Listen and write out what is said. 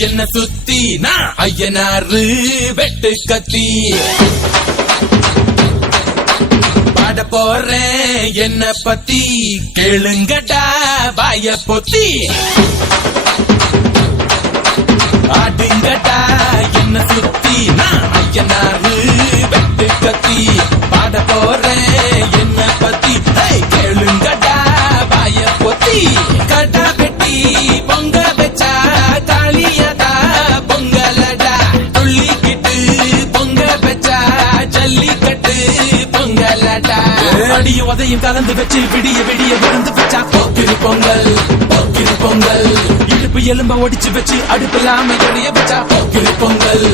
என்ன சுத்தி நான் ஐயனாரு வெட்டு கத்தி பாட போறேன் என்ன பத்தி கேளுங்கடா வாய பொத்தி ஆடுங்கடா என்ன சுத்தி நான் ஐயனாரு வெட்டு கத்தி பாட போறேன் என்ன பத்தி கேளுங்கடா வாய பொத்தி கடா வெட்டி பொங்க வச்சா தாலியதா பொங்கலடா துள்ளிக்கிட்டு பொங்க வச்சா ஜல்லிக்கட்டு பொங்கலடா அடியும் உதையும் கலந்து வச்சு விடிய விடிய விழுந்து வச்சா போக்கிரி பொங்கல் போக்கிரி பொங்கல் இடுப்பு எலும்ப ஒடிச்சு வச்சு அடுப்பில்லாம எடைய வச்சா போக்கிரி பொங்கல்